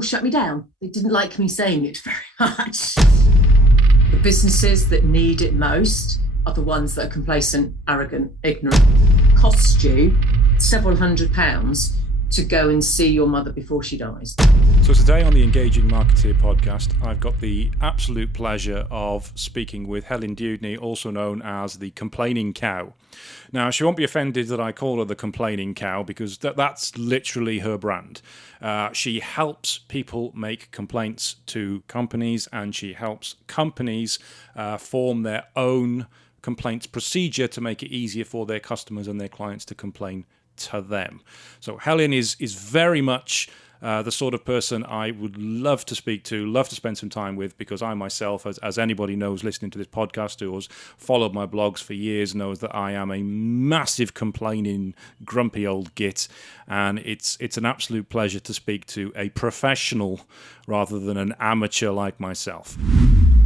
school shut me down. They didn't like me saying it very much. The businesses that need it most are the ones that are complacent, arrogant, ignorant. It costs you several £100s to go and see your mother before she dies. So today on the Engaging Marketeer podcast, I've got the absolute pleasure of speaking with Helen Dewdney, also known as the Complaining Cow. Now, she won't be offended that I call her the Complaining Cow because that's literally her brand. She helps people make complaints to companies, and she helps companies form their own complaints procedure to make it easier for their customers and their clients to complain to them. So Helen is very much the sort of person I would love to speak to, love to spend some time with, because I myself, as anybody knows listening to this podcast who has followed my blogs for years, knows that I am a massive complaining, grumpy old git, and it's an absolute pleasure to speak to a professional rather than an amateur like myself.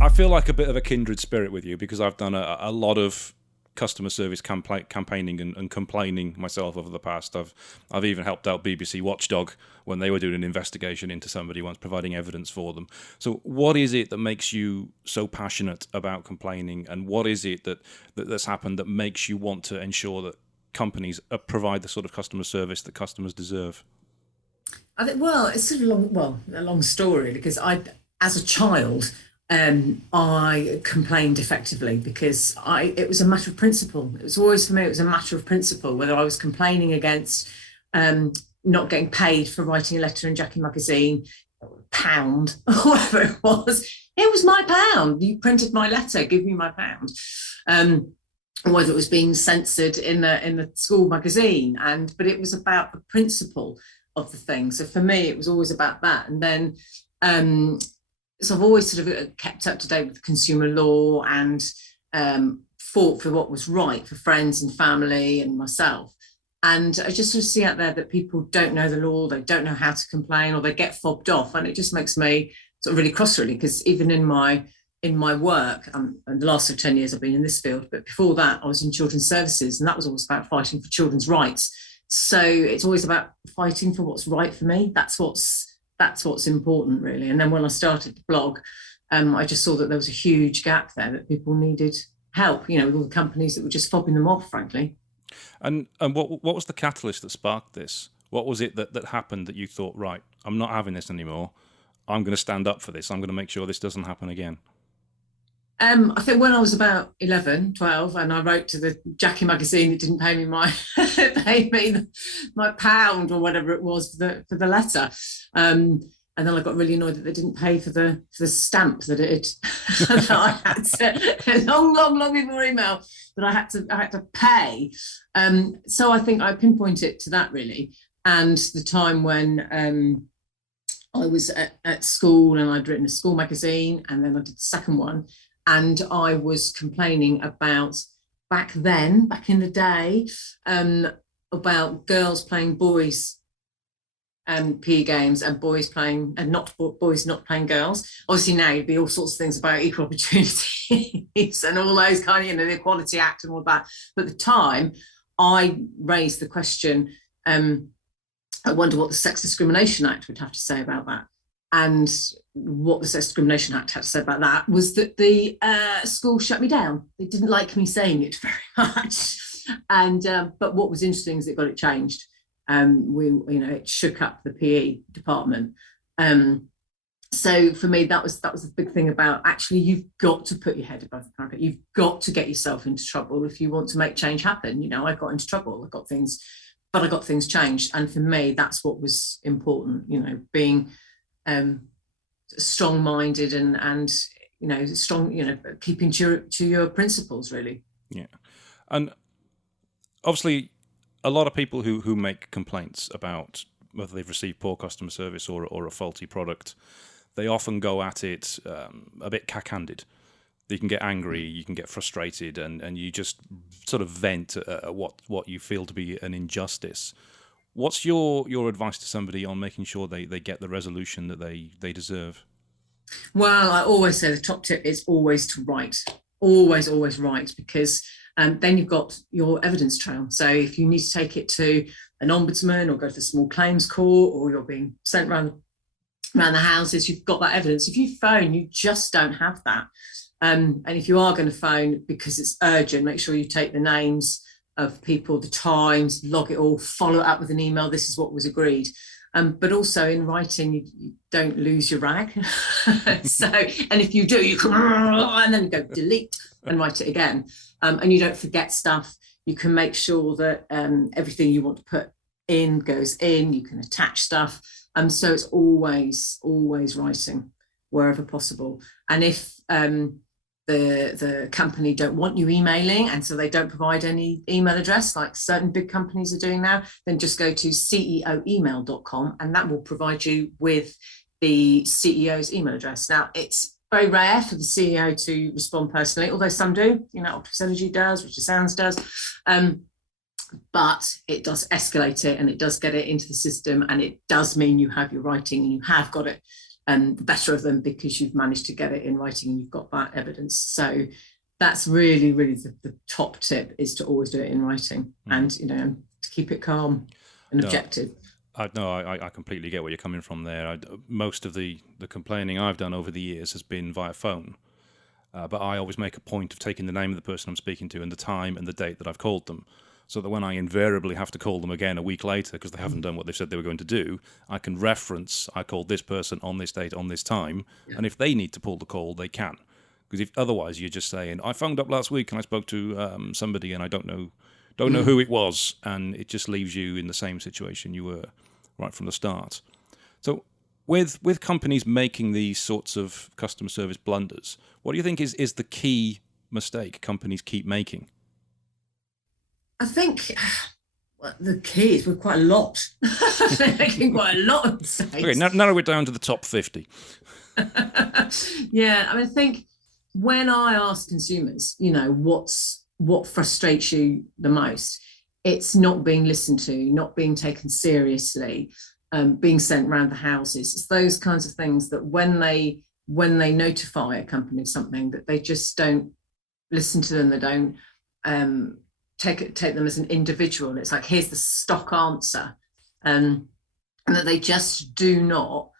I feel like a bit of a kindred spirit with you because I've done a lot of customer service campaigning and complaining myself over the past. I've even helped out BBC Watchdog when they were doing an investigation into somebody once, providing evidence for them. So what is it that makes you so passionate about complaining, and what is it that's happened that makes you want to ensure that companies provide the sort of customer service that customers deserve? I think, well, it's sort of a long story, because as a child, I complained effectively because it was a matter of principle. It was always, for me, it was a matter of principle, whether I was complaining against not getting paid for writing a letter in Jackie magazine, pound, or whatever it was. It was my pound. You printed my letter, give me my pound. Or whether it was being censored in the school magazine. But it was about the principle of the thing. So for me, it was always about that. And then so I've always sort of kept up to date with consumer law and fought for what was right for friends and family and myself. And I just sort of see out there that people don't know the law, they don't know how to complain, or they get fobbed off. And it just makes me sort of really cross, really, because even in my work, and the last 10 years I've been in this field, but before that I was in children's services, and that was always about fighting for children's rights. So it's always about fighting for what's right for me. That's what's important, really. And then when I started the blog, I just saw that there was a huge gap there, that people needed help, with all the companies that were just fobbing them off, frankly. And what was the catalyst that sparked this? What was it that happened that you thought, right, I'm not having this anymore. I'm going to stand up for this. I'm going to make sure this doesn't happen again. I think when I was about 11, 12, and I wrote to the Jackie magazine that didn't pay me my pound or whatever it was for the letter. And then I got really annoyed that they didn't pay for the stamp that that I had to, long before email, that I had to pay. So I think I pinpoint it to that, really. And the time when I was at school, and I'd written a school magazine, and then I did the second one. And I was complaining about, back in the day, about girls playing boys PE games and boys not playing girls. Obviously now you'd be all sorts of things about equal opportunities and all those kind of, the Equality Act and all that. But at the time, I raised the question, I wonder what the Sex Discrimination Act would have to say about that. And what the Sex Discrimination Act had to say about that was that the school shut me down. They didn't like me saying it very much. And but what was interesting is it got it changed. It shook up the PE department. So for me, that was a big thing about, actually, you've got to put your head above the parapet. You've got to get yourself into trouble if you want to make change happen. I got into trouble. I got things changed. And for me, that's what was important. Being strong-minded and strong. Keeping to your principles, really. Yeah, and obviously, a lot of people who make complaints about whether they've received poor customer service or a faulty product, they often go at it a bit cack-handed. You can get angry, you can get frustrated, and you just sort of vent at what you feel to be an injustice. What's your advice to somebody on making sure they get the resolution that they deserve? Well, I always say the top tip is always to write. Always write, because then you've got your evidence trail. So if you need to take it to an ombudsman or go to the small claims court, or you're being sent around around the houses, you've got that evidence. If you phone, you just don't have that. And if you are going to phone because it's urgent, make sure you take the names of people, the times, log it all, follow it up with an email. This is what was agreed. But also in writing, you don't lose your rag. So, and if you do, you can, and then go delete and write it again. And you don't forget stuff. You can make sure that everything you want to put in goes in. You can attach stuff. So it's always writing wherever possible. And if the company don't want you emailing, and so they don't provide any email address like certain big companies are doing now, then just go to ceoemail.com, and that will provide you with the CEO's email address. Now, it's very rare for the CEO to respond personally, although some do. Optus Energy does, Richard Sands does. But it does escalate it, and it does get it into the system, and it does mean you have your writing, and you have got it the better of them because you've managed to get it in writing and you've got that evidence. So that's really the top tip, is to always do it in writing, and to keep it calm and objective. I completely get where you're coming from there. Most of the complaining I've done over the years has been via phone, but I always make a point of taking the name of the person I'm speaking to and the time and the date that I've called them, so that when I invariably have to call them again a week later because they haven't done what they said they were going to do, I can reference, I called this person on this date, on this time, and if they need to pull the call, they can. Because if otherwise you're just saying, I phoned up last week and I spoke to somebody and I don't know who it was, and it just leaves you in the same situation you were right from the start. So with companies making these sorts of customer service blunders, what do you think is the key mistake companies keep making? I think the key is we're quite a lot. They're making quite a lot of mistakes. Okay, narrow it down to the top 50. Yeah, I think when I ask consumers, what frustrates you the most, it's not being listened to, not being taken seriously, being sent around the houses. It's those kinds of things that when they notify a company of something, that they just don't listen to them. They don't take them as an individual. It's like, here's the stock answer, and that they just do not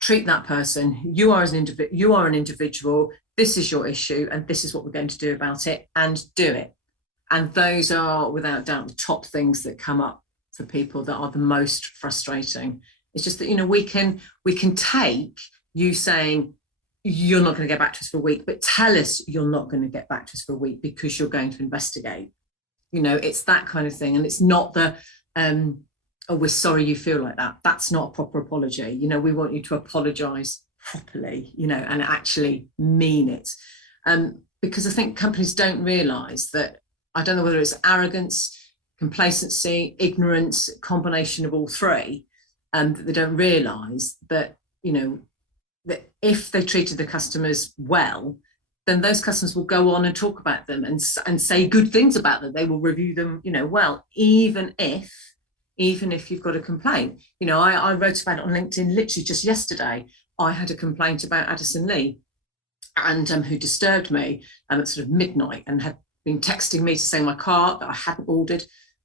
treat that person. You are an individual. This is your issue, and this is what we're going to do about it, and do it. And those are, without doubt, the top things that come up for people that are the most frustrating. It's just that we can take you saying, you're not going to get back to us for a week, but tell us you're not going to get back to us for a week because you're going to investigate. It's that kind of thing. And it's not the, oh, we're sorry you feel like that. That's not a proper apology. We want you to apologise properly, and actually mean it. Because I think companies don't realise that, I don't know whether it's arrogance, complacency, ignorance, combination of all three, that they don't realise that, that if they treated the customers well, then those customers will go on and talk about them and say good things about them. They will review them, well, even if you've got a complaint. I wrote about it on LinkedIn literally just yesterday. I had a complaint about Addison Lee, and who disturbed me at sort of midnight and had been texting me to say my car that I hadn't ordered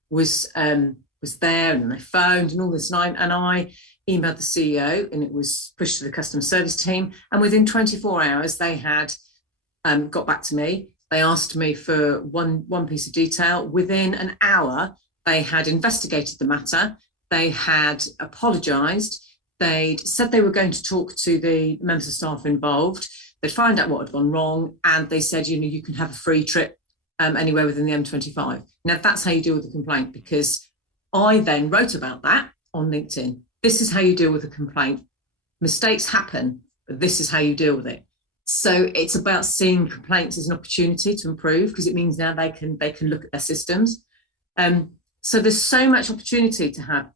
was there, and they phoned and all this night, and I emailed the CEO, and it was pushed to the customer service team, and within 24 hours they had got back to me. They asked me for one piece of detail. Within an hour they had investigated the matter, they had apologised, they'd said they were going to talk to the members of staff involved, they'd find out what had gone wrong, and they said, you can have a free trip anywhere within the M25. Now that's how you deal with a complaint, because I then wrote about that on LinkedIn. This is how you deal with a complaint. Mistakes happen, but this is how you deal with it. So it's about seeing complaints as an opportunity to improve, because it means now they can look at their systems. So there's so much opportunity to have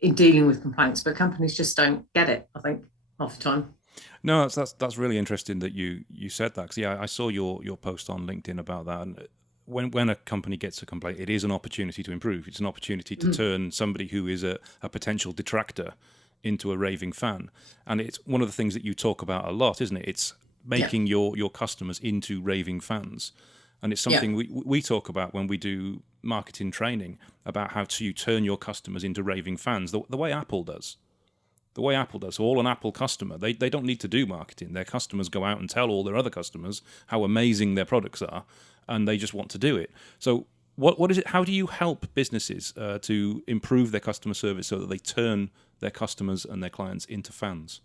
in dealing with complaints, but companies just don't get it, I think, half the time. No, that's really interesting that you said that, because I saw your post on LinkedIn about that. And when a company gets a complaint, it is an opportunity to improve. It's an opportunity to turn somebody who is a potential detractor into a raving fan. And it's one of the things that you talk about a lot, isn't it? It's making your customers into raving fans. And it's something we talk about when we do marketing training, about how to turn your customers into raving fans, the way Apple does. the way Apple does. So all an Apple customer, they don't need to do marketing. Their customers go out and tell all their other customers how amazing their products are, and they just want to do it. So what is it? How do you help businesses to improve their customer service so that they turn their customers and their clients into fans?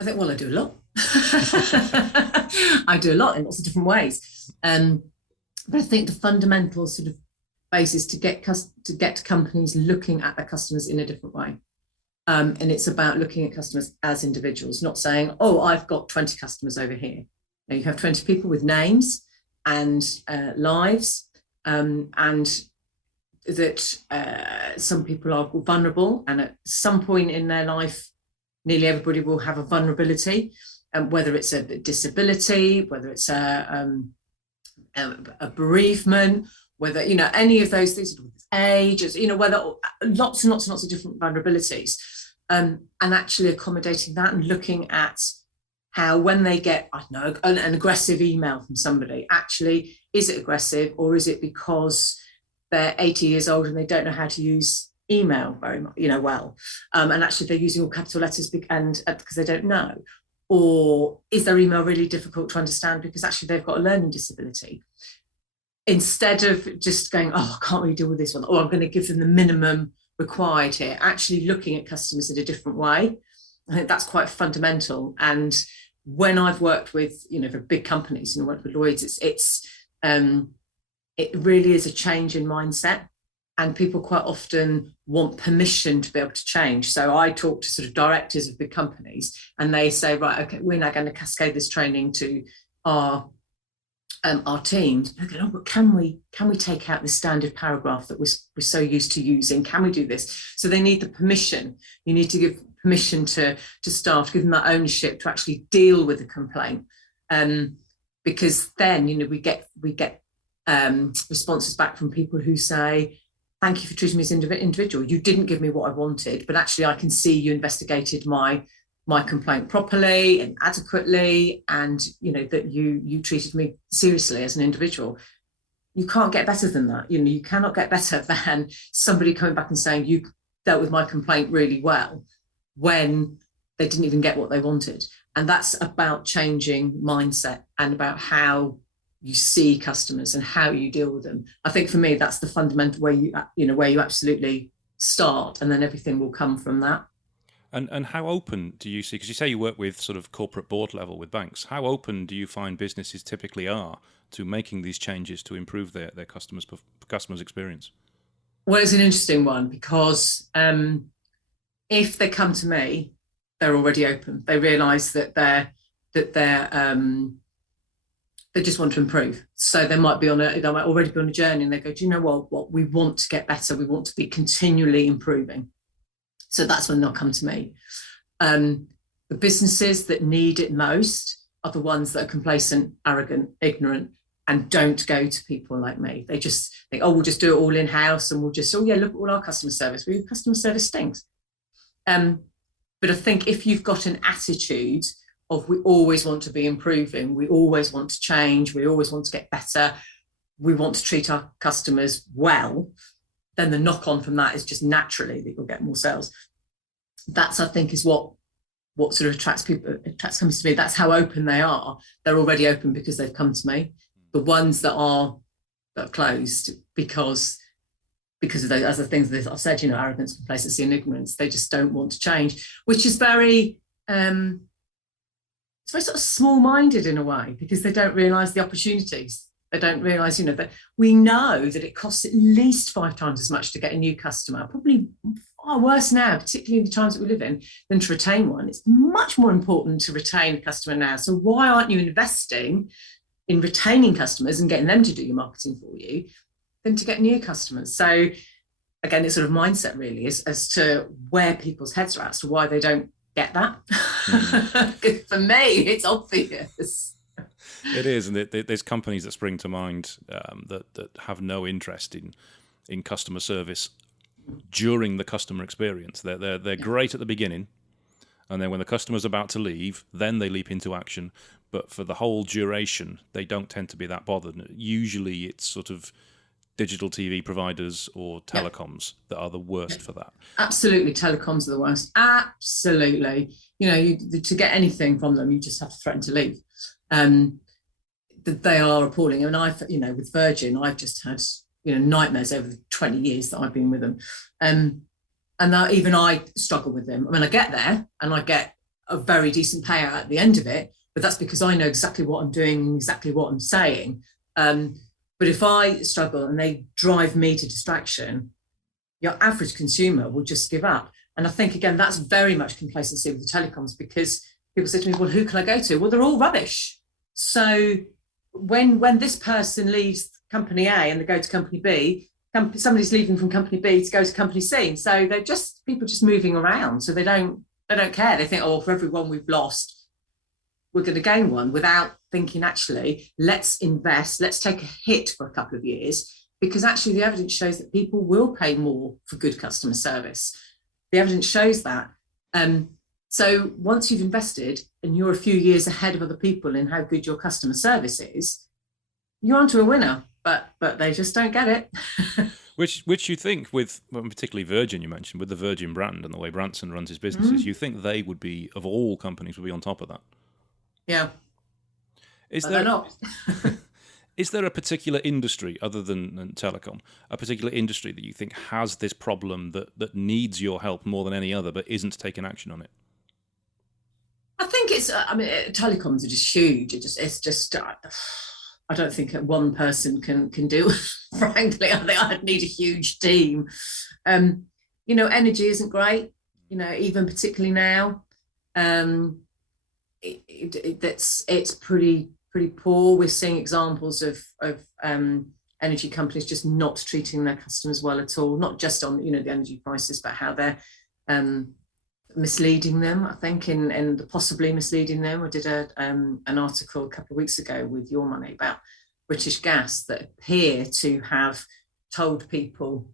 I think, well, I do a lot. I do a lot in lots of different ways. But I think the fundamental sort of basis to get companies looking at their customers in a different way. And it's about looking at customers as individuals, not saying, oh, I've got 20 customers over here. Now you have 20 people with names and lives, and that some people are vulnerable, and at some point in their life, nearly everybody will have a vulnerability, whether it's a disability, whether it's a bereavement, whether, any of those things, age, whether lots and lots and lots of different vulnerabilities, and actually accommodating that and looking at how, when they get, I don't know, an aggressive email from somebody, actually, is it aggressive, or is it because they're 80 years old and they don't know how to use email very much, well, and actually they're using all capital letters because they don't know, or is their email really difficult to understand because actually they've got a learning disability? Instead of just going, oh, I can't really deal with this one, or I'm going to give them the minimum required here, actually looking at customers in a different way. I think that's quite fundamental. And when I've worked with, for big companies and worked with Lloyds, it really is a change in mindset. And people quite often want permission to be able to change. So I talk to sort of directors of big companies, and they say, right, okay, we're now going to cascade this training to our teams. They're going, oh, but can we take out the standard paragraph that we're so used to using? Can we do this? So they need the permission. You need to give permission to staff, give them that ownership to actually deal with a complaint, because then we get responses back from people who say, thank you for treating me as an individual. You didn't give me what I wanted, but actually I can see you investigated my complaint properly and adequately, and that you treated me seriously as an individual. You can't get better than that. You cannot get better than somebody coming back and saying you dealt with my complaint really well when they didn't even get what they wanted. And that's about changing mindset and about how you see customers and how you deal with them. I think for me, that's the fundamental way where you absolutely start, and then everything will come from that. And how open do you see, because you say you work with sort of corporate board level with banks, how open do you find businesses typically are to making these changes to improve their customers' experience? Well, it's an interesting one, because if they come to me, they're already open. They realise that they just want to improve. So they might already be on a journey, and they go, do you know what we want to get better. We want to be continually improving. So that's when they'll come to me. The businesses that need it most are the ones that are complacent, arrogant, ignorant, and don't go to people like me. They just think, oh, we'll just do it all in-house, and we'll just, oh yeah, look at all our customer service. Well, your customer service stinks. But I think if you've got an attitude of, we always want to be improving, we always want to change, we always want to get better, we want to treat our customers well, then the knock-on from that is just naturally that you'll get more sales. That's, I think, is what sort of attracts companies to me. That's how open they are. They're already open because they've come to me. The ones that are closed because of those other things that I've said, arrogance, complacency, and ignorance, they just don't want to change, which is very it's very sort of small-minded in a way, because they don't realise the opportunities. They don't realise, that we know that it costs at least 5 times as much to get a new customer, probably far worse now, particularly in the times that we live in, than to retain one. It's much more important to retain a customer now. So why aren't you investing in retaining customers and getting them to do your marketing for you than to get new customers? So again, it's sort of mindset really, as to where people's heads are at, as to why they don't get that. For me, it's obvious. It is, and there's companies that spring to mind that have no interest in customer service during the customer experience. They're great at the beginning, and then when the customer's about to leave, then they leap into action. But for the whole duration, they don't tend to be that bothered. Usually, it's sort of digital TV providers or telecoms that are the worst for that? Absolutely, telecoms are the worst. Absolutely. To get anything from them, you just have to threaten to leave. They are appalling. And with Virgin, I've just had, nightmares over the 20 years that I've been with them. And even I struggle with them. I mean, I get there and I get a very decent payout at the end of it, but that's because I know exactly what I'm doing and exactly what I'm saying. But if I struggle and they drive me to distraction, your average consumer will just give up. And I think, again, that's very much complacency with the telecoms, because people say to me, well, who can I go to? Well, they're all rubbish. So when this person leaves company A and they go to company B, somebody's leaving from company B to go to company C. So they're just people just moving around. So they don't care. They think, oh, for every one we've lost, we're going to gain one, without thinking, actually, let's invest, let's take a hit for a couple of years, because actually the evidence shows that people will pay more for good customer service. The evidence shows that. So once you've invested and you're a few years ahead of other people in how good your customer service is, you're onto a winner, but they just don't get it. Which you think, with particularly Virgin, you mentioned, with the Virgin brand and the way Branson runs his businesses, you think they would be, of all companies, would be on top of that? Yeah. They're not. Is there a particular industry, other than telecom, a particular industry that you think has this problem that needs your help more than any other, but isn't taking action on it? I think telecoms are just huge. It's just I don't think one person can do it. Frankly, I think I'd need a huge team. Energy isn't great, even particularly now. It's pretty poor. We're seeing examples of energy companies just not treating their customers well at all, not just on the energy prices, but how they're misleading them, I think, and possibly misleading them. I did an article a couple of weeks ago with Your Money about British Gas that appear to have told people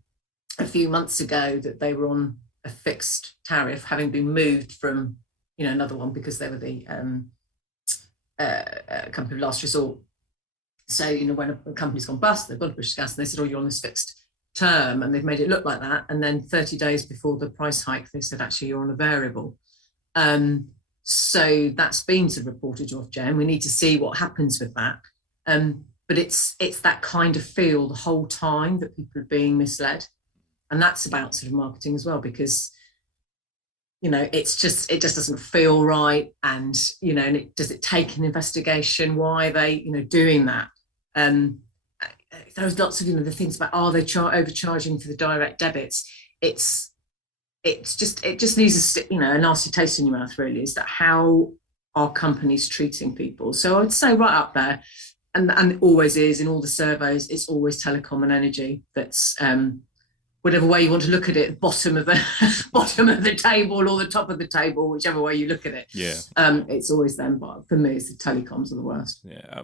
a few months ago that they were on a fixed tariff, having been moved from another one because they were the company of last resort. So when a company's gone bust, they've gone to British Gas and they said, oh, you're on this fixed term, and they've made it look like that, and then 30 days before the price hike they said, actually, you're on a variable. So that's been sort of reported off, Jen. We need to see what happens with that, but it's that kind of feel the whole time that people are being misled, and that's about sort of marketing as well, because it just doesn't feel right, and does it take an investigation? Why are they doing that? There's lots of the things about, are they overcharging for the direct debits? It just leaves a nasty taste in your mouth, really. Is that how are companies treating people? So I'd say right up there, and it always is in all the surveys. It's always telecom and energy. That's whatever way you want to look at it, bottom of the table or the top of the table, whichever way you look at it. Yeah. It's always them, but for me, it's the telecoms are the worst. Yeah.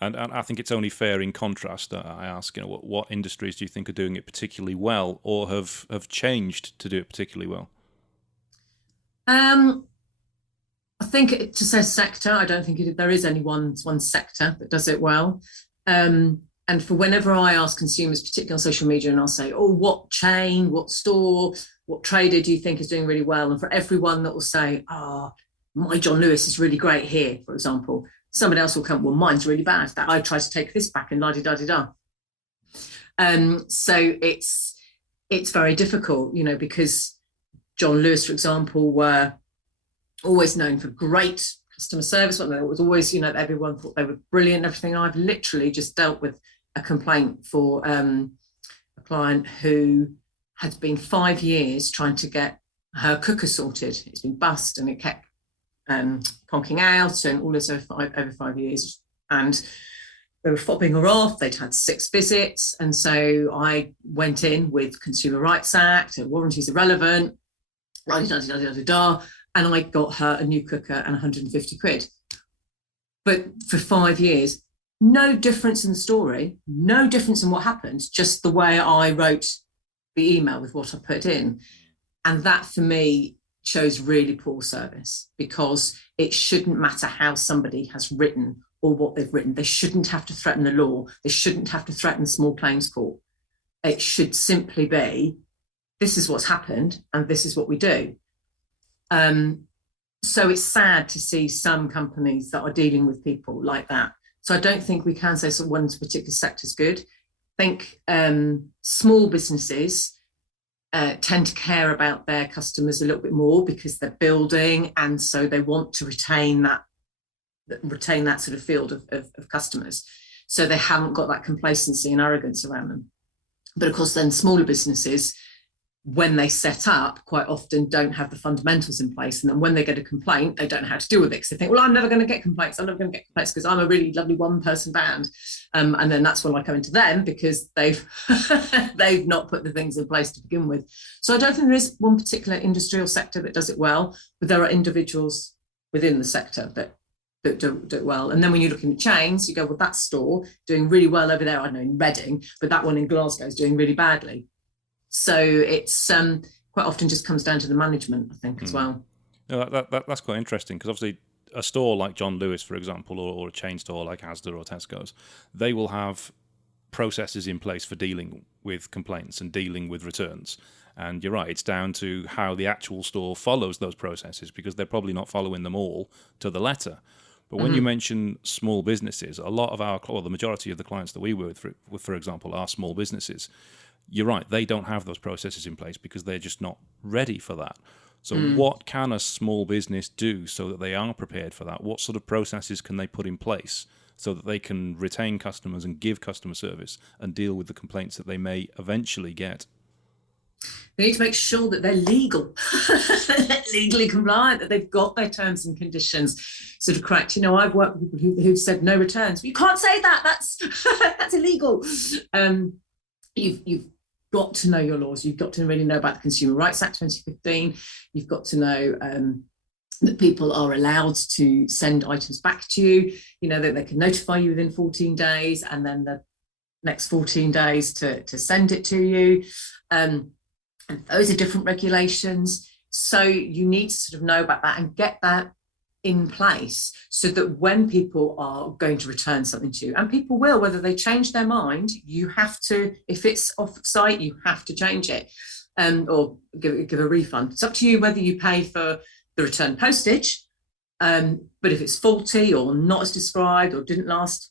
And I think it's only fair, in contrast, that I ask, what industries do you think are doing it particularly well, or have changed to do it particularly well? I think to say sector, I don't think there is any one sector that does it well. And for whenever I ask consumers, particularly on social media, and I'll say, oh, what chain, what store, what trader do you think is doing really well? And for everyone that will say, my John Lewis is really great here, for example, somebody else will come, well, mine's really bad. That I tried to take this back and la-di-da-di-da. So it's very difficult, because John Lewis, for example, were always known for great customer service. It was always, everyone thought they were brilliant, everything. I've literally just dealt with a complaint for a client who had been 5 years trying to get her cooker sorted. It's been bust and it kept conking out, and all this over 5 years, and they were fobbing her off. They'd had 6 visits, and so I went in with Consumer Rights Act, warranties irrelevant, and I got her a new cooker and 150 quid. But for 5 years, no difference in the story, no difference in what happened, just the way I wrote the email with what I put in. And that, for me, shows really poor service, because it shouldn't matter how somebody has written or what they've written. They shouldn't have to threaten the law. They shouldn't have to threaten small claims court. It should simply be, this is what's happened and this is what we do. So it's sad to see some companies that are dealing with people like that. So I don't think we can say so one particular sector is good. I think small businesses tend to care about their customers a little bit more because they're building, and so they want to retain that sort of field of customers. So they haven't got that complacency and arrogance around them. But of course, then smaller businesses, when they set up, quite often don't have the fundamentals in place. And then when they get a complaint, they don't know how to deal with it because they think, well, I'm never going to get complaints. I'm never going to get complaints because I'm a really lovely one-person band. And then that's when I come into them because they've they've not put the things in place to begin with. So I don't think there is one particular industry or sector that does it well, but there are individuals within the sector that do it well. And then when you're looking at chains, you go, well, that store doing really well over there, I don't know, in Reading, but that one in Glasgow is doing really badly. So it's quite often just comes down to the management, I think, as well. No, that's quite interesting because obviously a store like John Lewis, for example, or a chain store like Asda or Tesco's, they will have processes in place for dealing with complaints and dealing with returns. And you're right, it's down to how the actual store follows those processes because they're probably not following them all to the letter. But when you mention small businesses, a lot of the majority of the clients that we work with, for example, are small businesses. You're right, they don't have those processes in place because they're just not ready for that. So what can a small business do so that they are prepared for that? What sort of processes can they put in place so that they can retain customers and give customer service and deal with the complaints that they may eventually get? They need to make sure that they're legal, legally compliant, that they've got their terms and conditions sort of correct. You know, I've worked with people who've said no returns. You can't say that. That's illegal. You've got to know your laws. You've got to really know about the Consumer Rights Act 2015. You've got to know that people are allowed to send items back to you. You know, that they can notify you within 14 days and then the next 14 days to send it to you. And those are different regulations. So you need to sort of know about that and get that in place so that when people are going to return something to you, and people will, whether they change their mind, you have to, if it's off site, you have to change it or give a refund. It's up to you whether you pay for the return postage, but if it's faulty or not as described or didn't last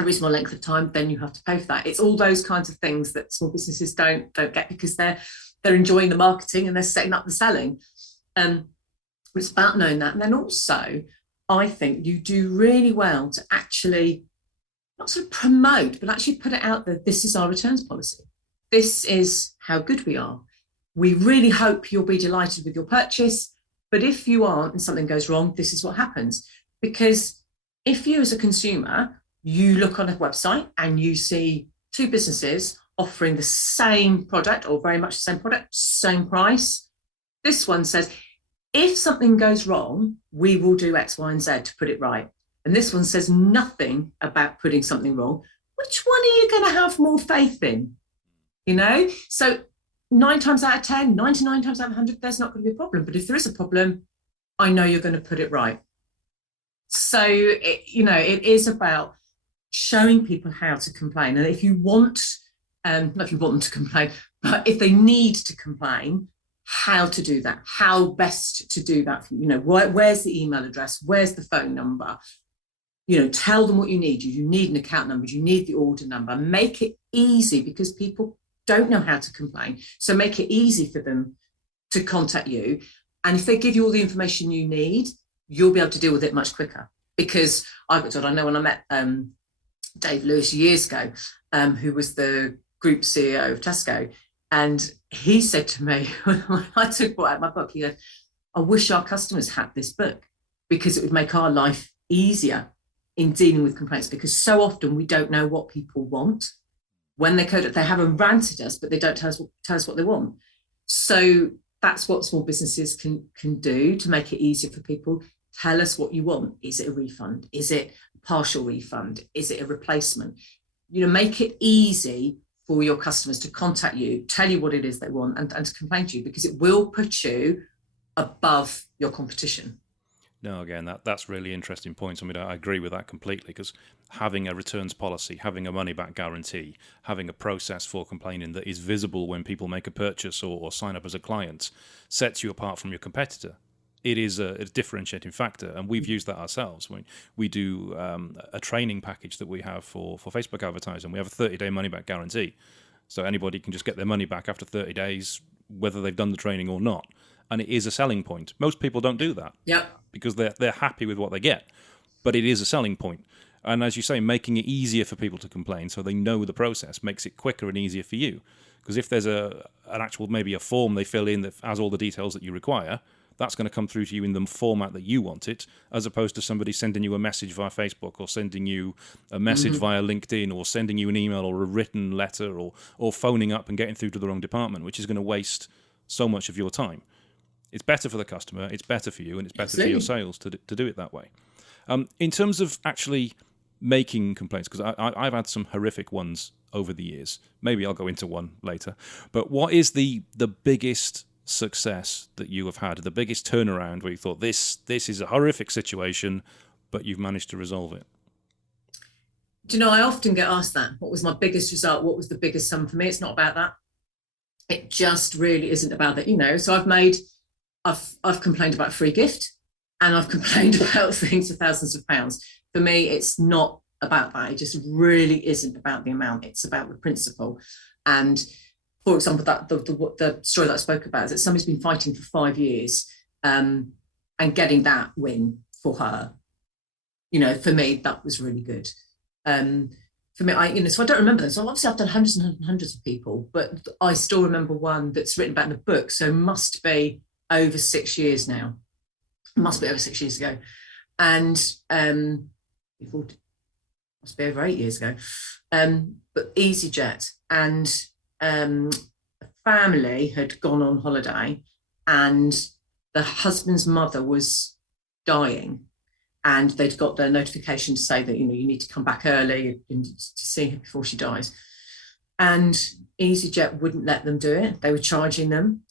a reasonable length of time, then you have to pay for that. It's all those kinds of things that small businesses don't get because they're enjoying the marketing and they're setting up the selling. It's about knowing that. And then also, I think you do really well to actually not sort of promote, but actually put it out there. This is our returns policy. This is how good we are. We really hope you'll be delighted with your purchase. But if you aren't and something goes wrong, this is what happens. Because if you as a consumer, you look on a website and you see two businesses offering the same product or very much the same product, same price. This one says, if something goes wrong, we will do X, Y, and Z to put it right. And this one says nothing about putting something wrong. Which one are you going to have more faith in? You know, so 9 times out of 10, 99 times out of 100, there's not going to be a problem. But if there is a problem, I know you're going to put it right. So, it is about showing people how to complain. And if you want, not if you want them to complain, but if they need to complain, how to do that, how best to do that. You know, where's the email address? Where's the phone number? You know, tell them what you need. You need an account number. You need the order number. Make it easy because people don't know how to complain. So make it easy for them to contact you. And if they give you all the information you need, you'll be able to deal with it much quicker. Because I got told, I know when I met Dave Lewis years ago, who was the group CEO of Tesco, and he said to me, when I took out my book, he said, I wish our customers had this book because it would make our life easier in dealing with complaints, because so often we don't know what people want. When they code it, they haven't ranted us, but they don't tell us what they want. So that's what small businesses can do to make it easier for people. Tell us what you want. Is it a refund? Is it a partial refund? Is it a replacement? You know, make it easy for your customers to contact you, tell you what it is they want, and to complain to you, because it will put you above your competition. No, again, that's really interesting points. I mean, I agree with that completely, because having a returns policy, having a money-back guarantee, having a process for complaining that is visible when people make a purchase or sign up as a client sets you apart from your competitor. It is a differentiating factor, and we've used that ourselves. We do a training package that we have for Facebook advertising. We have a 30-day money-back guarantee, so anybody can just get their money back after 30 days, whether they've done the training or not. And it is a selling point. Most people don't do that. Yep. Because they're happy with what they get. But it is a selling point. And as you say, making it easier for people to complain so they know the process makes it quicker and easier for you. Because if there's an actual, maybe a form they fill in that has all the details that you require, that's going to come through to you in the format that you want it, as opposed to somebody sending you a message via Facebook, or sending you a message via LinkedIn, or sending you an email or a written letter, or phoning up and getting through to the wrong department, which is going to waste so much of your time. It's better for the customer, it's better for you, and it's better for your sales to do it that way. In terms of actually making complaints, because I've had some horrific ones over the years. Maybe I'll go into one later. But what is the biggest success that you have had, the biggest turnaround where you thought, this is a horrific situation, but you've managed to resolve it? Do you know, I often get asked that. What was my biggest result? What was the biggest sum for me? It's not about that. It just really isn't about that, you know. So I've complained about free gift, and I've complained about things of thousands of pounds. For me, it's not about that. It just really isn't about the amount. It's about the principle. And for example, that the story that I spoke about is that somebody's been fighting for 5 years, and getting that win for her. You know, for me, that was really good. For me, so I don't remember them. So obviously I've done hundreds and hundreds of people, but I still remember one that's written about in a book. So must be over 6 years now. Must be over 6 years ago. And must be over 8 years ago. But EasyJet, and a family had gone on holiday, and the husband's mother was dying, and they'd got their notification to say that, you know, you need to come back early to see her before she dies. And EasyJet wouldn't let them do it. They were charging them.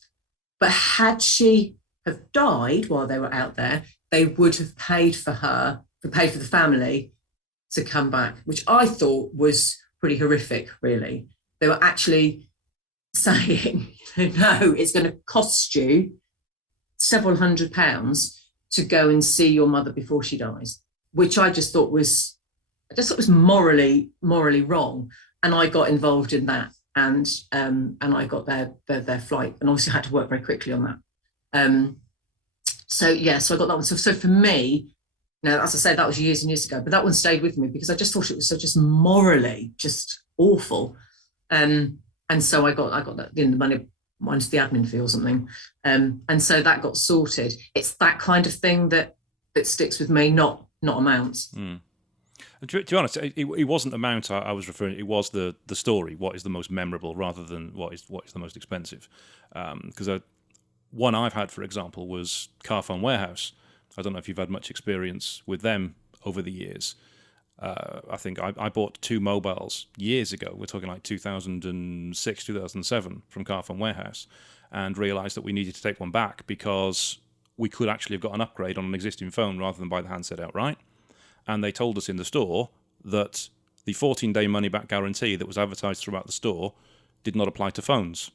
But had she have died while they were out there, they would have paid for the family to come back, which I thought was pretty horrific, really. They were actually saying, no, it's going to cost you several £100s to go and see your mother before she dies, which I just thought was morally wrong. And I got involved in that. And I got their flight, and obviously I had to work very quickly on that. So I got that one. So for me, now, as I say, that was years and years ago, but that one stayed with me because I just thought it was so just morally just awful. And so I got that in the money minus the admin fee or something. And so that got sorted. It's that kind of thing that sticks with me, not amounts. Mm. To be honest, it wasn't the amount I was referring to. It was the story. What is the most memorable, rather than what is the most expensive? Because one I've had, for example, was Carphone Warehouse. I don't know if you've had much experience with them over the years. I think I bought 2 mobiles years ago. We're talking like 2006, 2007 from Carphone Warehouse, and realised that we needed to take one back because we could actually have got an upgrade on an existing phone rather than buy the handset outright. And they told us in the store that the 14-day money-back guarantee that was advertised throughout the store did not apply to phones.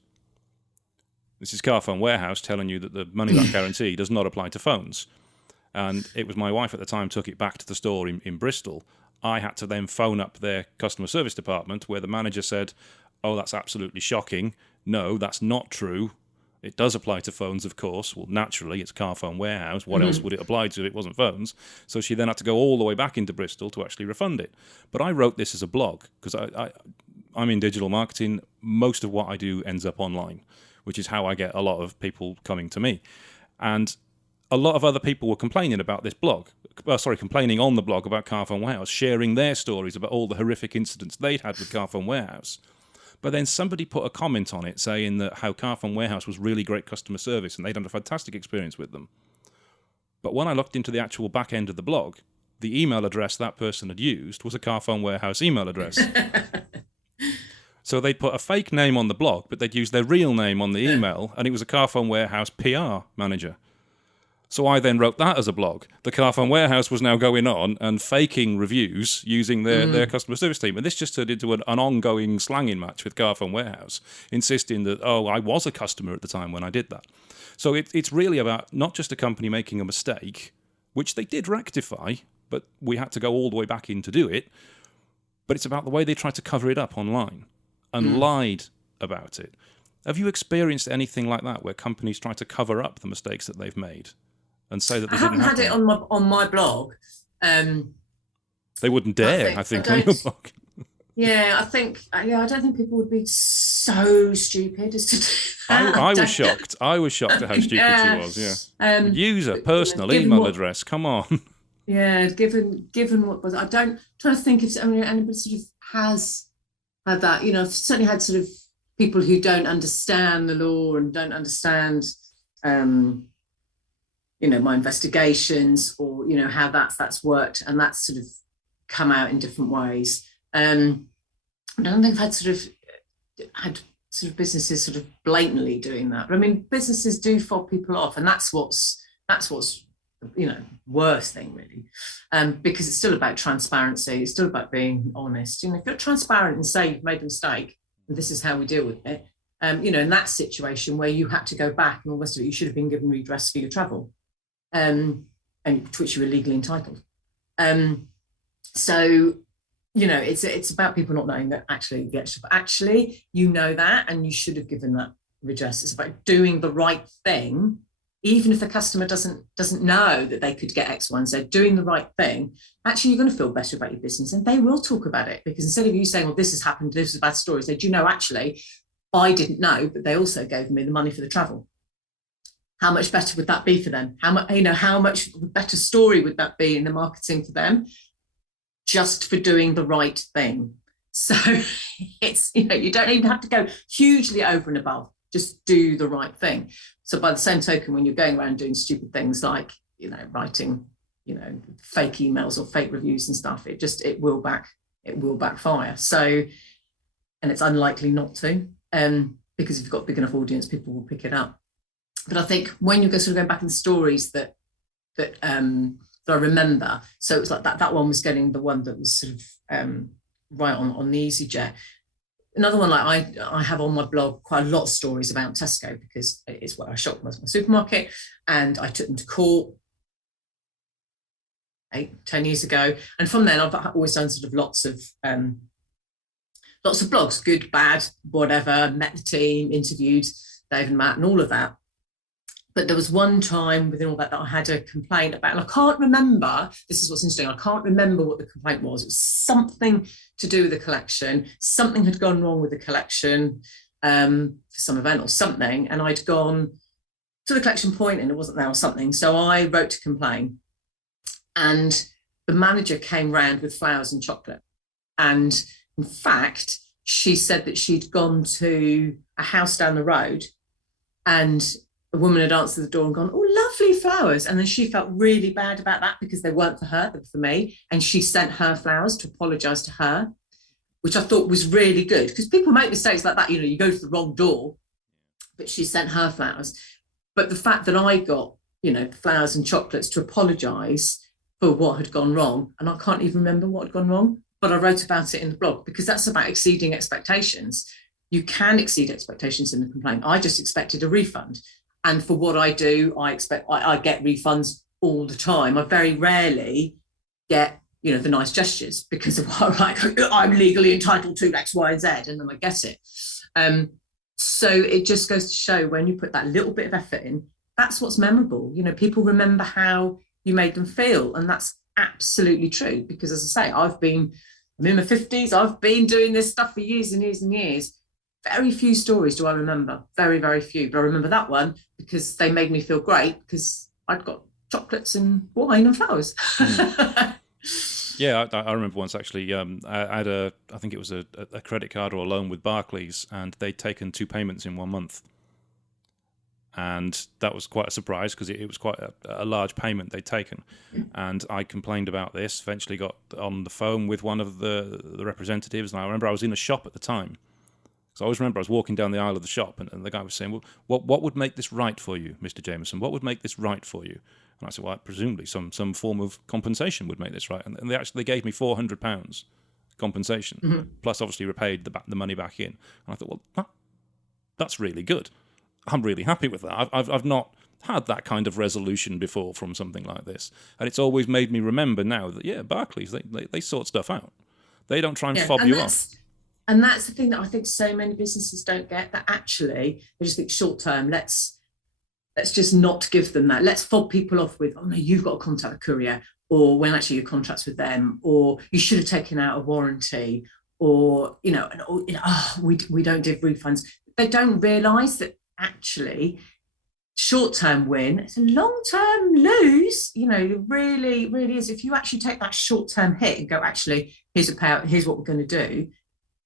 This is Carphone Warehouse telling you that the money-back guarantee does not apply to phones. And it was my wife at the time took it back to the store in Bristol. I had to then phone up their customer service department, where the manager said, "Oh, that's absolutely shocking. No, that's not true. It does apply to phones, of course. Well, naturally, it's Carphone Warehouse. What else would it apply to if it wasn't phones?" So she then had to go all the way back into Bristol to actually refund it. But I wrote this as a blog because I'm in digital marketing. Most of what I do ends up online, which is how I get a lot of people coming to me. And a lot of other people were complaining about this blog. Complaining on the blog about Carphone Warehouse, sharing their stories about all the horrific incidents they'd had with Carphone Warehouse. But then somebody put a comment on it saying that how Carphone Warehouse was really great customer service and they'd had a fantastic experience with them. But when I looked into the actual back end of the blog, the email address that person had used was a Carphone Warehouse email address. So they'd put a fake name on the blog, but they'd use their real name on the email, and it was a Carphone Warehouse PR manager. So I then wrote that as a blog. The Carphone Warehouse was now going on and faking reviews using their customer service team. And this just turned into an ongoing slanging match with Carphone Warehouse, insisting that, I was a customer at the time when I did that. So it's really about not just a company making a mistake, which they did rectify, but we had to go all the way back in to do it. But it's about the way they tried to cover it up online and lied about it. Have you experienced anything like that where companies try to cover up the mistakes that they've made and say that they didn't happen? I haven't had it on my blog. They wouldn't dare, I think on your blog. Yeah, I don't think people would be so stupid as to do that. I was shocked. I was shocked at how stupid she was, yeah. User, personal, email address, come on. Yeah, given what was, trying to think if anybody sort of has had that. I've certainly had sort of people who don't understand the law and don't understand, my investigations or, how that's worked, and that's sort of come out in different ways. I don't think I've had businesses sort of blatantly doing that. But I mean, businesses do fob people off, and that's what's worst thing really, because it's still about transparency. It's still about being honest. If you're transparent and say you've made a mistake, and this is how we deal with it. In that situation where you had to go back and all the rest of it, you should have been given redress for your travel, and to which you were legally entitled. So, it's about people not knowing that actually you know that, and you should have given that redress. It's about doing the right thing, even if the customer doesn't know that they could get X, Y, and Z. Doing the right thing, actually, you're going to feel better about your business, and they will talk about it, because instead of you saying, "Well, this has happened, this is a bad story," say, "Do you know, actually, I didn't know, but they also gave me the money for the travel." How much better would that be for them? How much better story would that be in the marketing for them, just for doing the right thing? So it's, you don't even have to go hugely over and above. Just do the right thing. So by the same token, when you're going around doing stupid things like, writing, fake emails or fake reviews and stuff, it will backfire. So, and it's unlikely not to, because if you've got a big enough audience, people will pick it up. But I think when you go sort of going back in the stories that I remember, so it was like that one was getting the one that was sort of right on the EasyJet. Another one, like I have on my blog quite a lot of stories about Tesco, because it is where I shop most of my supermarket, and I took them to court 8-10 years ago, and from then I've always done sort of lots of blogs, good, bad, whatever, met the team, interviewed Dave and Matt and all of that. But there was one time within all that I had a complaint about, and I can't remember, this is what's interesting, I can't remember what the complaint was. It was something to do with the collection. Something had gone wrong with the collection for some event or something, and I'd gone to the collection point and it wasn't there or something. So I wrote to complain, and the manager came round with flowers and chocolate. And in fact, she said that she'd gone to a house down the road, and a woman had answered the door and gone, "Oh, lovely flowers." And then she felt really bad about that, because they weren't for her, they were for me. And she sent her flowers to apologise to her, which I thought was really good, because people make mistakes like that. You go to the wrong door, but she sent her flowers. But the fact that I got, flowers and chocolates to apologise for what had gone wrong, and I can't even remember what had gone wrong, but I wrote about it in the blog, because that's about exceeding expectations. You can exceed expectations in the complaint. I just expected a refund. And for what I do, I get refunds all the time. I very rarely get, the nice gestures, because of what I'm legally entitled to X, Y, and Z, and then I get it. So it just goes to show, when you put that little bit of effort in, that's what's memorable. People remember how you made them feel, and that's absolutely true. Because as I say, I'm in my 50s. I've been doing this stuff for years and years and years. Very few stories do I remember, very, very few. But I remember that one because they made me feel great, because I'd got chocolates and wine and flowers. Yeah, I remember once actually. I had I think it was a credit card or a loan with Barclays, and they'd taken 2 payments in 1 month. And that was quite a surprise, because it was quite a large payment they'd taken. And I complained about this, eventually got on the phone with one of the representatives. And I remember I was in a shop at the time. So I always remember I was walking down the aisle of the shop, and the guy was saying, "Well, what would make this right for you, Mr. Jameson? What would make this right for you?" And I said, well, presumably some form of compensation would make this right. And they gave me £400 compensation, plus obviously repaid the money back in. And I thought, well, that's really good. I'm really happy with that. I've not had that kind of resolution before from something like this. And it's always made me remember now that, yeah, Barclays, they sort stuff out. They don't try and fob you off. And that's the thing that I think so many businesses don't get, that actually they just think short term, let's just not give them that. Let's fob people off with, oh no, you've got to contact the courier, or when actually your contract's with them, or you should have taken out a warranty, or we don't give refunds. They don't realise that actually short-term win, it's a long-term lose. It really, really is. If you actually take that short-term hit and go, actually, here's a payout, here's what we're going to do,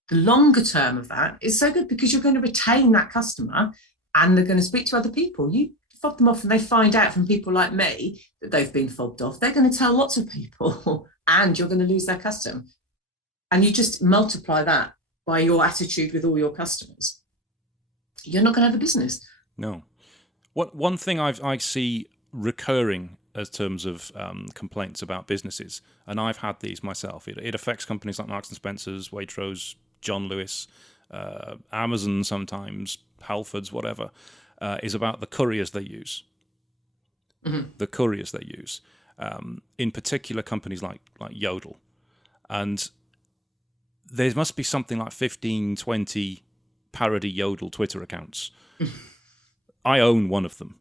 the longer term of that is so good, because you're going to retain that customer and they're going to speak to other people. You fob them off and they find out from people like me that they've been fobbed off. They're going to tell lots of people and you're going to lose their custom. And you just multiply that by your attitude with all your customers. You're not going to have a business. No. One thing I see recurring as terms of complaints about businesses, and I've had these myself, it affects companies like Marks and Spencer's, Waitrose, John Lewis, Amazon sometimes, Halfords, whatever, is about the couriers they use. Mm-hmm. The couriers they use. In particular, companies like Yodel. And there must be something like 15, 20 parody Yodel Twitter accounts. I own one of them.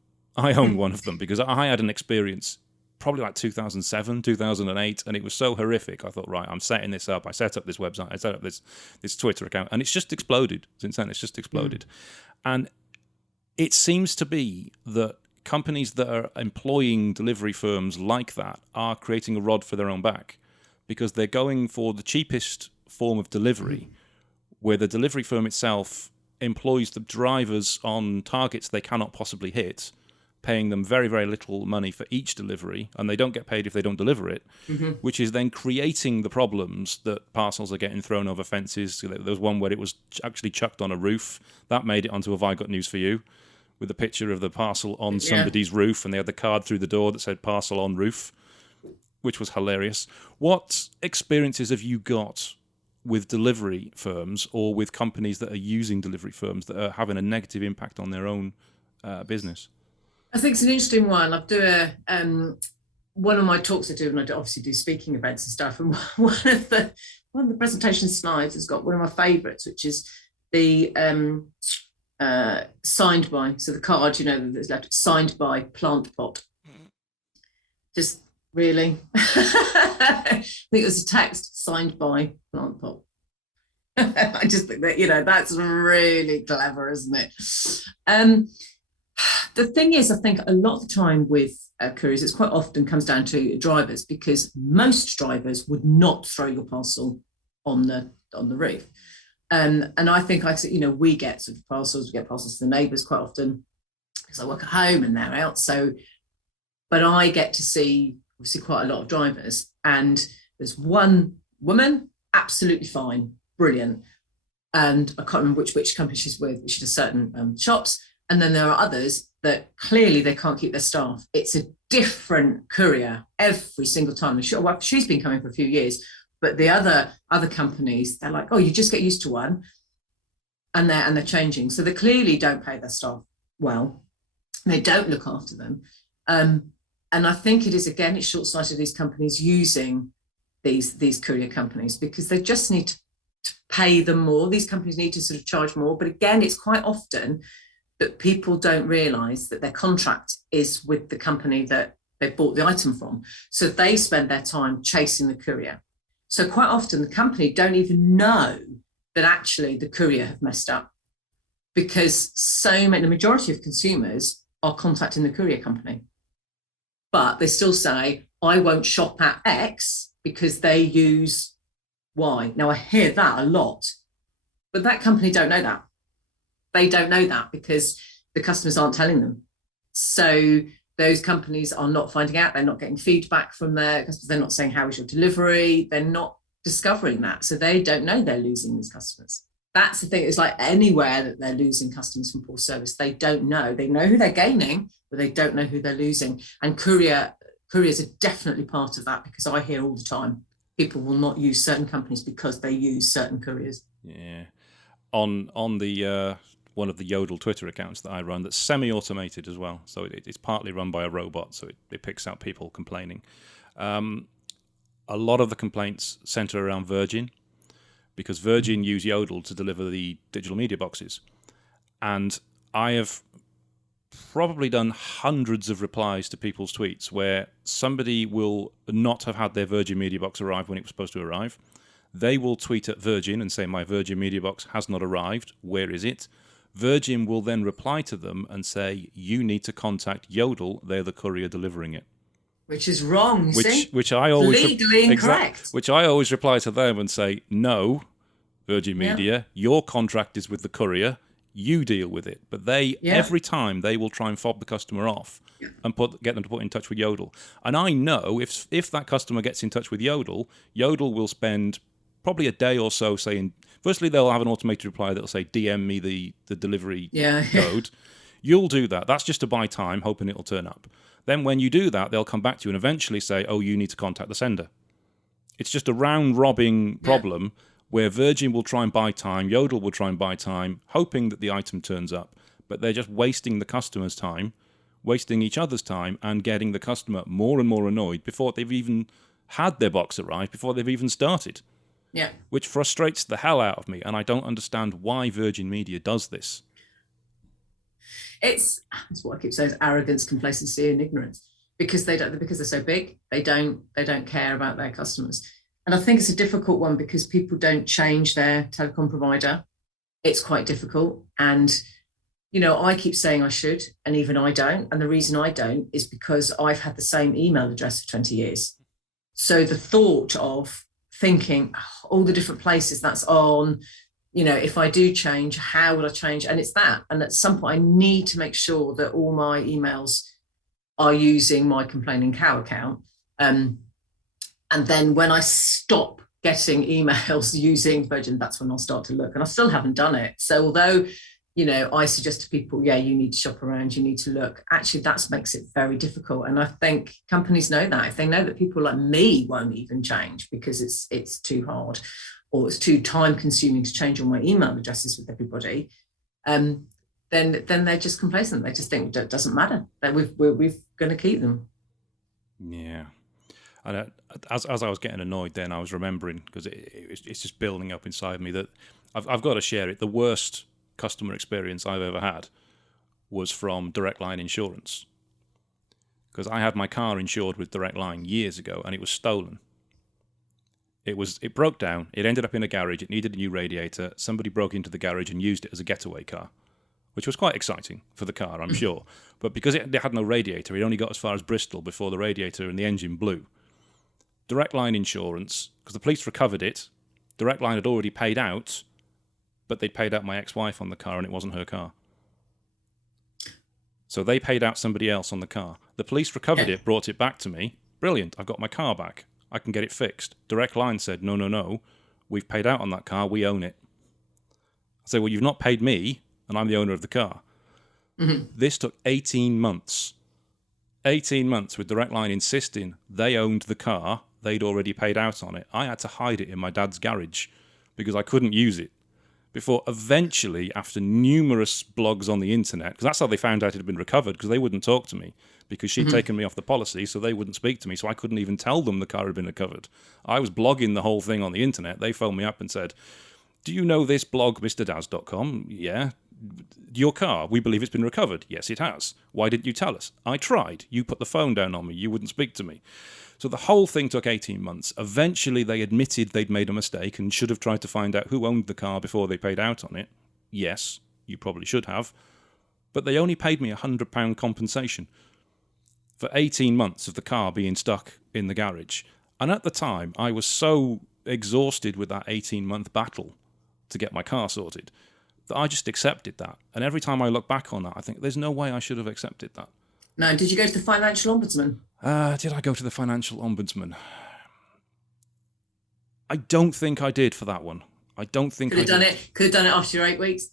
Because I had an experience probably like 2007, 2008, and it was so horrific. I thought, right, I'm setting this up. I set up this website. I set up this Twitter account, and it's just exploded. Since then, it's just exploded. And it seems to be that companies that are employing delivery firms like that are creating a rod for their own back, because they're going for the cheapest form of delivery, where the delivery firm itself employs the drivers on targets they cannot possibly hit, paying them very, very little money for each delivery, and they don't get paid if they don't deliver it, which is then creating the problems that parcels are getting thrown over fences. There was one where it was actually chucked on a roof. That made it onto Have I Got News for You, with a picture of the parcel on somebody's roof, and they had the card through the door that said parcel on roof, which was hilarious. What experiences have you got with delivery firms, or with companies that are using delivery firms that are having a negative impact on their own business? I think it's an interesting one. I do one of my talks I do, and I obviously do speaking events and stuff. And one of the presentation slides has got one of my favourites, which is the signed by. So the card, that's left, signed by Plant Pot. Just really, I think it was a text, signed by Plant Pot. I just think that that's really clever, isn't it? The thing is, I think a lot of the time with couriers, it's quite often comes down to drivers, because most drivers would not throw your parcel on the roof. And I think we get sort of parcels, we get parcels to the neighbours quite often, because I work at home and they're out. But I get to see obviously quite a lot of drivers, and there's one woman, absolutely fine, brilliant, and I can't remember which company she's with, but she does certain shops. And then there are others that clearly they can't keep their staff. It's a different courier every single time. And she's been coming for a few years, but the other companies, they're like, oh, you just get used to one, and they're changing. So they clearly don't pay their staff well. They don't look after them. And I think it is, again, it's short-sighted, these companies using these courier companies, because they just need to pay them more. These companies need to sort of charge more. But again, it's quite often that people don't realise that their contract is with the company that they bought the item from. So they spend their time chasing the courier. So quite often the company don't even know that actually the courier have messed up, because the majority of consumers are contacting the courier company. But they still say, I won't shop at X because they use Y. Now, I hear that a lot, but that company don't know that. They don't know that because the customers aren't telling them. So those companies are not finding out. They're not getting feedback from their customers. They're not saying, how is your delivery? They're not discovering that. So they don't know they're losing these customers. That's the thing. It's like anywhere that they're losing customers from poor service, they don't know. They know who they're gaining, but they don't know who they're losing. And couriers are definitely part of that, because I hear all the time people will not use certain companies because they use certain couriers. Yeah. On the one of the Yodel Twitter accounts that I run, that's semi-automated as well. So it's partly run by a robot, so it picks out people complaining. A lot of the complaints centre around Virgin, because Virgin use Yodel to deliver the digital media boxes. And I have probably done hundreds of replies to people's tweets where somebody will not have had their Virgin Media Box arrive when it was supposed to arrive. They will tweet at Virgin and say, my Virgin Media Box has not arrived. Where is it? Virgin will then reply to them and say, you need to contact Yodel. They're the courier delivering it. Which is wrong, which I always legally incorrect. Which I always reply to them and say, no, Virgin Media, your contract is with the courier. You deal with it. But every time they will try and fob the customer off and get them to put in touch with Yodel. And I know if that customer gets in touch with Yodel, Yodel will spend probably a day or so saying, firstly, they'll have an automated reply that'll say, DM me the delivery code. You'll do that. That's just to buy time, hoping it'll turn up. Then when you do that, they'll come back to you and eventually say, oh, you need to contact the sender. It's just a round-robin problem where Virgin will try and buy time, Yodel will try and buy time, hoping that the item turns up, but they're just wasting the customer's time, wasting each other's time, and getting the customer more and more annoyed before they've even had their box arrive, before they've even started. Yeah. Which frustrates the hell out of me, and I don't understand why Virgin Media does this. It's what I keep saying, arrogance, complacency, and ignorance. Because they're so big, they don't care about their customers. And I think it's a difficult one because people don't change their telecom provider. It's quite difficult. And, I keep saying I should, and even I don't. And the reason I don't is because I've had the same email address for 20 years. So the thought of thinking all the different places that's on, if I do change, how will I change? And it's that. And at some point, I need to make sure that all my emails are using my Complaining Cow account. And then when I stop getting emails using Virgin, that's when I'll start to look. And I still haven't done it. So although, I suggest to people, you need to shop around, you need to look, actually that makes it very difficult. And I think companies know that. If they know that people like me won't even change because it's too hard or it's too time consuming to change all my email addresses with everybody, then they're just complacent. They just think it doesn't matter, that we're going to keep them. Yeah. And as I was getting annoyed then, I was remembering, because it's just building up inside me, that I've got to share it. The worst customer experience I've ever had was from Direct Line Insurance. Because I had my car insured with Direct Line years ago, and it was stolen. It broke down. It ended up in a garage. It needed a new radiator. Somebody broke into the garage and used it as a getaway car, which was quite exciting for the car, I'm sure. But because it had no radiator, it only got as far as Bristol before the radiator and the engine blew. Direct Line Insurance, because the police recovered it, Direct Line had already paid out, but they paid out my ex-wife on the car and it wasn't her car. So they paid out somebody else on the car. The police recovered it, brought it back to me. Brilliant, I've got my car back. I can get it fixed. Direct Line said, no, we've paid out on that car, we own it. I said, well, you've not paid me, and I'm the owner of the car. Mm-hmm. This took 18 months. 18 months with Direct Line insisting they owned the car, they'd already paid out on it. I had to hide it in my dad's garage because I couldn't use it. Before eventually, after numerous blogs on the internet, because that's how they found out it had been recovered, because they wouldn't talk to me, because she'd taken me off the policy, so they wouldn't speak to me, so I couldn't even tell them the car had been recovered. I was blogging the whole thing on the internet. They phoned me up and said, do you know this blog, mrdaz.com? Yeah. Your car, we believe it's been recovered. Yes, it has. Why didn't you tell us? I tried. You put the phone down on me. You wouldn't speak to me. So the whole thing took 18 months. Eventually, they admitted they'd made a mistake and should have tried to find out who owned the car before they paid out on it. Yes, you probably should have. But they only paid me £100 compensation for 18 months of the car being stuck in the garage. And at the time, I was so exhausted with that 18-month battle to get my car sorted that I just accepted that. And every time I look back on that, I think there's no way I should have accepted that. No, did you go to the financial ombudsman? Did I go to the financial ombudsman? I don't think I did for that one. I don't think Could have done it. Could have done it after your 8 weeks.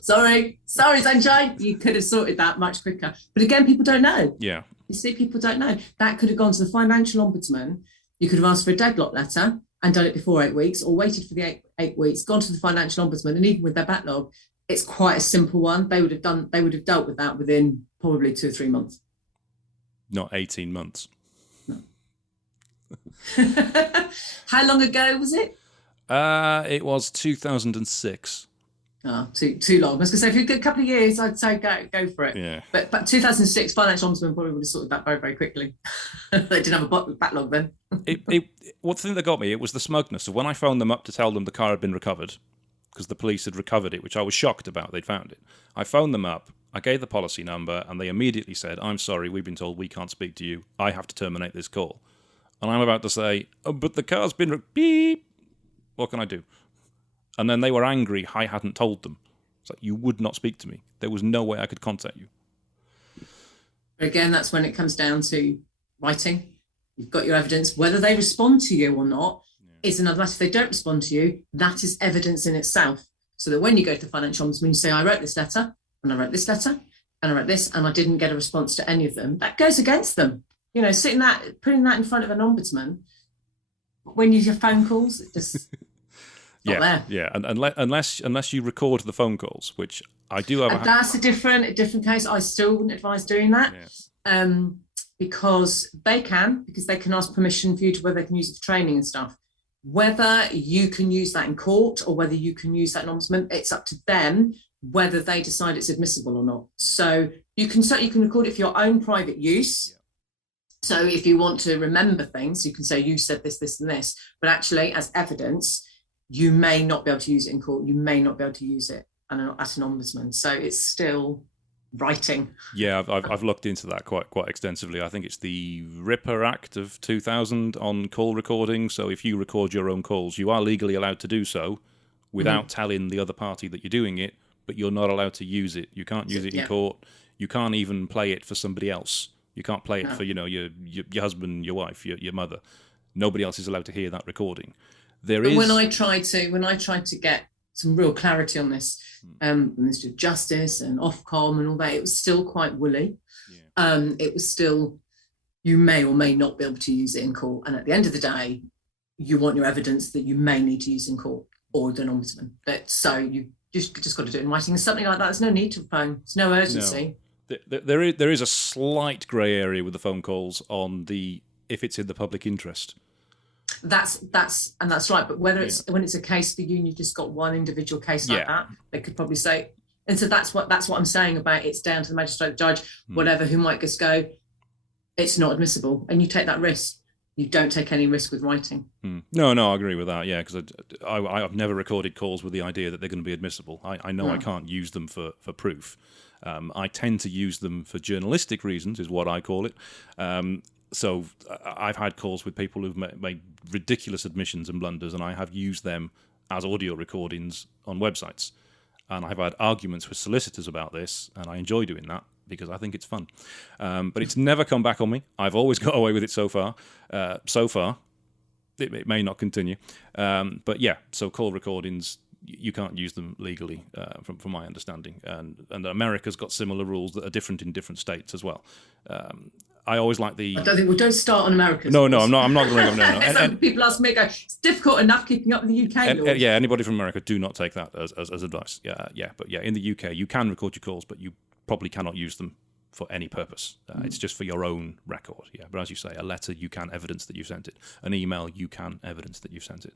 Sorry, sunshine. You could have sorted that much quicker. But again, people don't know. Yeah. You see, people don't know. That could have gone to the financial ombudsman. You could have asked for a deadlock letter and done it before 8 weeks, or waited for the eight weeks, gone to the financial ombudsman, and even with their backlog, it's quite a simple one. They would have dealt with that within probably 2 or 3 months. Not 18 months. No. How long ago was it? It was 2006. Oh, too long. I was going to say, if you've got a couple of years, I'd say go for it. Yeah. But 2006, financial ombudsman probably would have sorted that very, very quickly. They didn't have a backlog then. What thing that got me, it was the smugness of when I phoned them up to tell them the car had been recovered, because the police had recovered it, which I was shocked about. They'd found it. I phoned them up, I gave the policy number, and they immediately said, "I'm sorry, we've been told we can't speak to you. I have to terminate this call." And I'm about to say, "Oh, but the car's been beep. What can I do?" And then they were angry I hadn't told them. It's like, you would not speak to me. There was no way I could contact you. Again, that's when it comes down to writing. You've got your evidence. Whether they respond to you or not is another matter. If they don't respond to you, that is evidence in itself. So that when you go to the financial ombudsman, you say, "I wrote this letter, and I wrote this letter, and I wrote this, and I didn't get a response to any of them." That goes against them. You know, putting that in front of an ombudsman, when you have phone calls, it just... And unless you record the phone calls, which I do have. That's a different case. I still wouldn't advise doing that, because they can ask permission for you to whether they can use it for training and stuff. Whether you can use that in court or whether you can use that in ombudsman, it's up to them whether they decide it's admissible or not. So you can record it for your own private use. So if you want to remember things, you can say you said this, this, and this, but actually as evidence, you may not be able to use it in court. You may not be able to use it at an ombudsman. So it's still writing. Yeah, I've looked into that quite extensively. I think it's the Ripper Act of 2000 on call recording. So if you record your own calls, you are legally allowed to do so without telling the other party that you're doing it, but you're not allowed to use it. You can't use it in court. You can't even play it for somebody else. You can't play it for your husband, your wife, your mother. Nobody else is allowed to hear that recording. When I tried to get some real clarity on this, the Ministry of Justice and Ofcom and all that, it was still quite woolly. It was still, you may or may not be able to use it in court. And at the end of the day, you want your evidence that you may need to use in court or with an ombudsman. So you just got to do it in writing. Something like that, there's no need to phone. There's no urgency. No. There is a slight grey area with the phone calls on if it's in the public interest. That's right. But whether it's when it's a case for you and you've just got one individual case like that, they could probably say. And so that's what I'm saying about it's down to the magistrate, judge, whatever, who might just go, it's not admissible, and you take that risk. You don't take any risk with writing. No, I agree with that. Yeah, because I've never recorded calls with the idea that they're going to be admissible. I know I can't use them for proof. I tend to use them for journalistic reasons, is what I call it. So I've had calls with people who've made ridiculous admissions and blunders, and I have used them as audio recordings on websites. And I've had arguments with solicitors about this, and I enjoy doing that because I think it's fun. But it's never come back on me. I've always got away with it so far. It may not continue. But yeah, so call recordings, you can't use them legally, from my understanding. And America's got similar rules that are different in different states as well. I always like the... I don't think we don't start on America. No, I'm not going to bring up... No. And people ask me, it's difficult enough keeping up with the UK laws. Yeah, anybody from America, do not take that as advice. But in the UK, you can record your calls, but you probably cannot use them for any purpose. It's just for your own record. Yeah, but as you say, a letter, you can evidence that you sent it. An email, you can evidence that you sent it.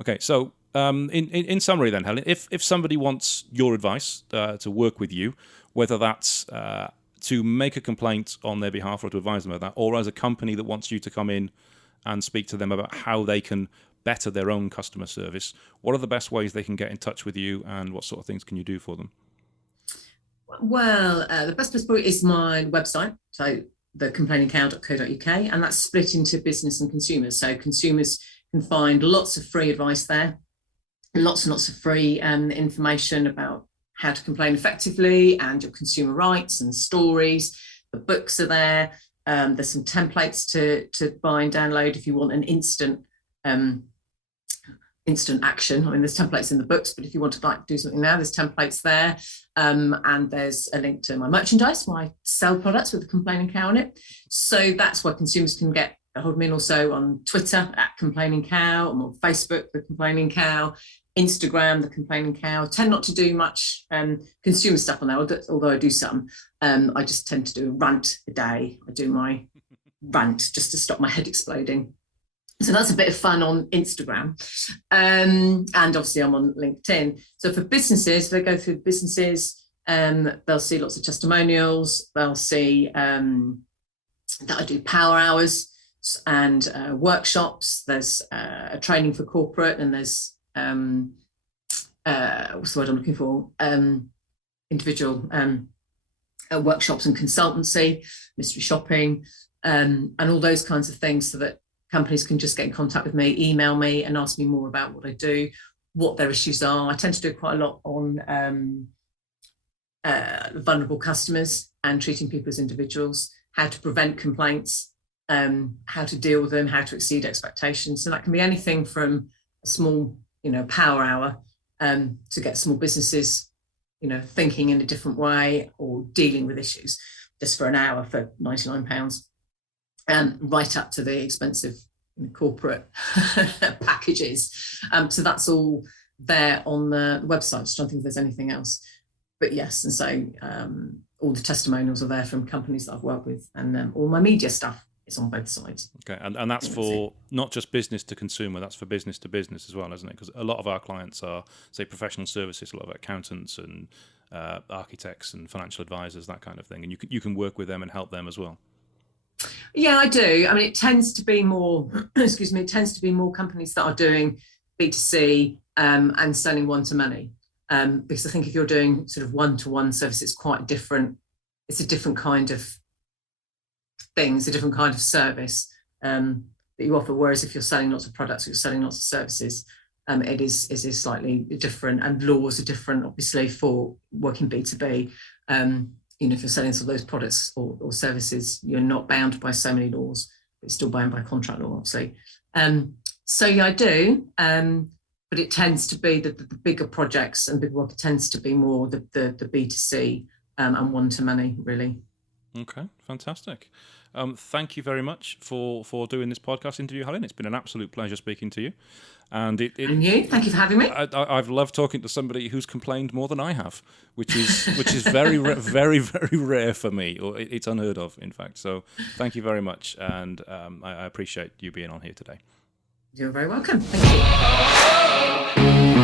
Okay, so in summary then, Helen, if somebody wants your advice to work with you, whether that's... to make a complaint on their behalf or to advise them about that, or as a company that wants you to come in and speak to them about how they can better their own customer service, what are the best ways they can get in touch with you, and what sort of things can you do for them? Well, the best place is my website, so thecomplainingcow.co.uk, and that's split into business and consumers. So consumers can find lots of free advice there, lots and lots of free information about how to complain effectively and your consumer rights and stories. The books are there. There's some templates to buy and download if you want an instant instant action. I mean, there's templates in the books, but if you want to do something now, there's templates there. And there's a link to my merchandise, where I sell products with the Complaining Cow on it. So that's where consumers can get a hold of me, and also on Twitter at Complaining Cow, and on Facebook, the Complaining Cow, Instagram, the Complaining Cow. I tend not to do much consumer stuff on there, although I do some. I just tend to do a rant a day. I do my rant just to stop my head exploding. So that's a bit of fun on Instagram. And obviously I'm on LinkedIn. So for businesses, they go through businesses, they'll see lots of testimonials. They'll see that I do power hours and workshops. There's a training for corporate, and there's what's the word I'm looking for? Individual workshops and consultancy, mystery shopping, and all those kinds of things, so that companies can just get in contact with me, email me, and ask me more about what I do, what their issues are. I tend to do quite a lot on vulnerable customers and treating people as individuals, how to prevent complaints, how to deal with them, how to exceed expectations. So that can be anything from a small, power hour to get small businesses, thinking in a different way or dealing with issues just for an hour for £99. Right up to the expensive corporate packages. So that's all there on the website. Just don't think there's anything else. But yes, and so all the testimonials are there from companies that I've worked with, and all my media stuff is on both sides. Okay, and that's for not just business to consumer, that's for business to business as well, isn't it? Because a lot of our clients are, say, professional services, a lot of accountants and architects and financial advisors, that kind of thing. And you can work with them and help them as well. Yeah, I do. I mean, it tends to be more, it tends to be more companies that are doing B2C and selling one-to-many. Because I think if you're doing sort of one-to-one service, it's quite different. It's a different kind of thing. It's a different kind of service that you offer. Whereas if you're selling lots of products, or you're selling lots of services, it is slightly different, and laws are different, obviously, for working B2B. If you're selling some of those products or services, you're not bound by so many laws, but you're still bound by contract law, obviously. So yeah, I do, but it tends to be the bigger projects and big work. It tends to be more the B2C and one-to-many, really. Okay, fantastic. Thank you very much for doing this podcast interview, Helen. It's been an absolute pleasure speaking to you. And and you, thank you for having me. I've loved talking to somebody who's complained more than I have, which is very, very, very rare for me, or it's unheard of, in fact. So thank you very much, and I appreciate you being on here today. You're very welcome. Thank you.